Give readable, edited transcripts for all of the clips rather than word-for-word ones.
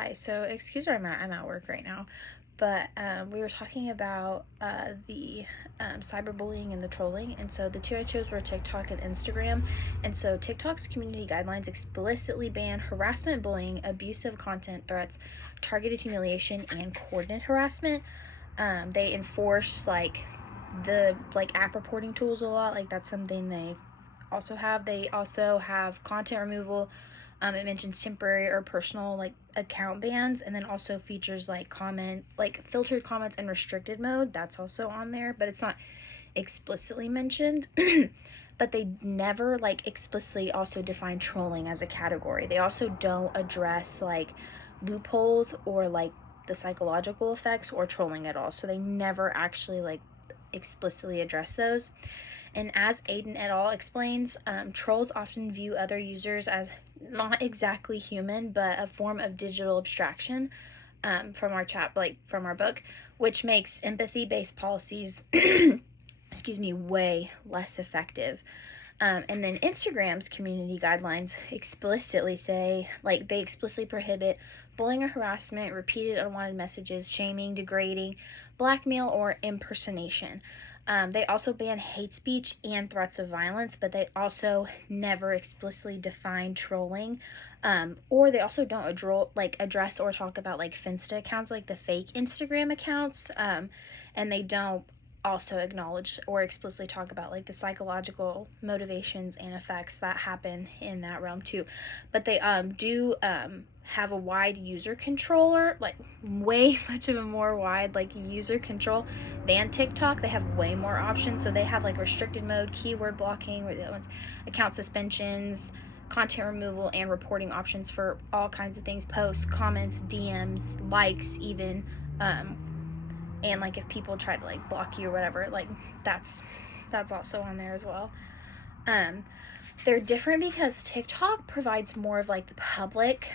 Hi, so excuse where I'm at work right now, but we were talking about the cyberbullying and the trolling, and so the two I chose were TikTok and Instagram. And so TikTok's community guidelines explicitly ban harassment, bullying, abusive content, threats, targeted humiliation, and coordinate harassment. They enforce the app reporting tools a lot. Like that's something they also have. They also have content removal. It mentions temporary or personal account bans, and then also features filtered comments and restricted mode. That's also on there, but it's not explicitly mentioned. But they never explicitly also define trolling as a category. They also don't address loopholes or the psychological effects or trolling at all. So they never actually explicitly address those. And as Aiden et al. Explains, trolls often view other users as not exactly human, but a form of digital abstraction, from our book, which makes empathy-based policies, excuse me, way less effective. And then Instagram's community guidelines explicitly say, they explicitly prohibit bullying or harassment, repeated unwanted messages, shaming, degrading, blackmail, or impersonation. They also ban hate speech and threats of violence, but they also never explicitly define trolling. Or they also don't address or talk about Finsta accounts, like the fake Instagram accounts. And they don't also acknowledge or explicitly talk about the psychological motivations and effects that happen in that realm too. But they do have a wide user controller, way much of a more wide user control than TikTok. They have way more options. So they have restricted mode, keyword blocking, or the other ones, account suspensions, content removal, and reporting options for all kinds of things: posts, comments, DMs, likes, even. And if people try to block you or whatever, that's also on there as well. They're different because TikTok provides more of the public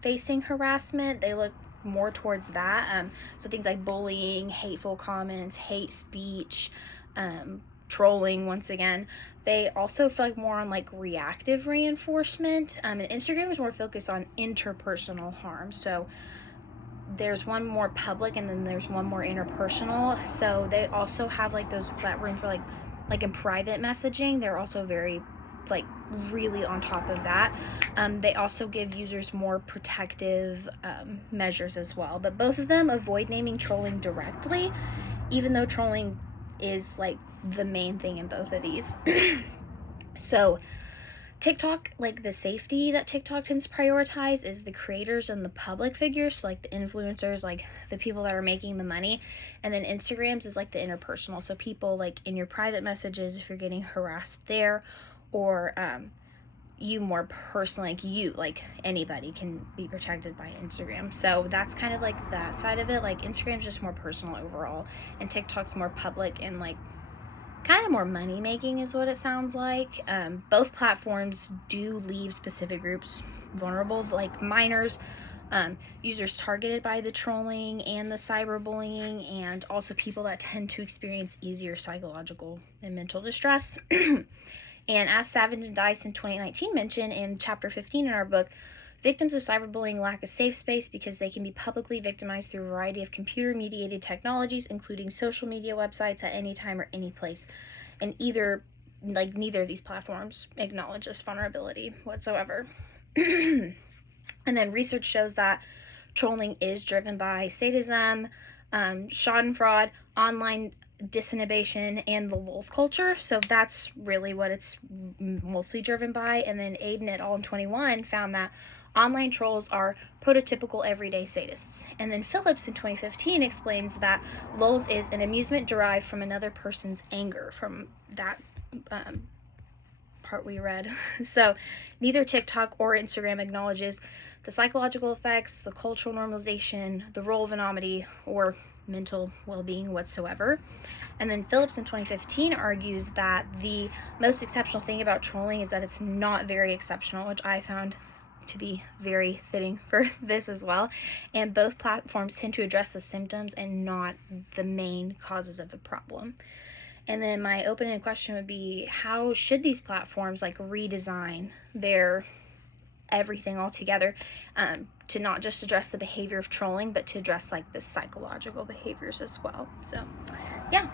facing harassment. They look more towards that. So things like bullying, hateful comments, hate speech, trolling, once again. They also feel more on reactive reinforcement. And Instagram is more focused on interpersonal harm. So there's one more public and then there's one more interpersonal. So they also have that room for in private messaging. They're also very really on top of that. They also give users more protective measures as well. But both of them avoid naming trolling directly, even though trolling is the main thing in both of these. So TikTok, the safety that TikTok tends to prioritize is the creators and the public figures, so the influencers, the people that are making the money. And then Instagrams is the interpersonal, so people in your private messages, if you're getting harassed there, or you more personally, anybody can be protected by Instagram. So that's kind of that side of it. Instagram's just more personal overall, and TikTok's more public and kind of more money making is what it sounds like. Both platforms do leave specific groups vulnerable, like minors, users targeted by the trolling and the cyberbullying, and also people that tend to experience easier psychological and mental distress. And as Savage and Dice in 2019 mentioned in chapter 15 in our book, victims of cyberbullying lack a safe space because they can be publicly victimized through a variety of computer-mediated technologies, including social media websites at any time or any place. And neither of these platforms acknowledge this vulnerability whatsoever. And then research shows that trolling is driven by sadism, schadenfreude, online disinhibition, and the lulz culture. So that's really what it's mostly driven by. And then Aiden et al. In 21 found that online trolls are prototypical everyday sadists. And then Phillips in 2015 explains that lulz is an amusement derived from another person's anger, from that part we read. So neither TikTok or Instagram acknowledges the psychological effects, the cultural normalization, the role of anonymity, or mental well-being whatsoever. And then Phillips in 2015 argues that the most exceptional thing about trolling is that it's not very exceptional, which I found to be very fitting for this as well. And both platforms tend to address the symptoms and not the main causes of the problem. And then my open-ended question would be, how should these platforms redesign their everything all together, to not just address the behavior of trolling, but to address like the psychological behaviors as well. So yeah.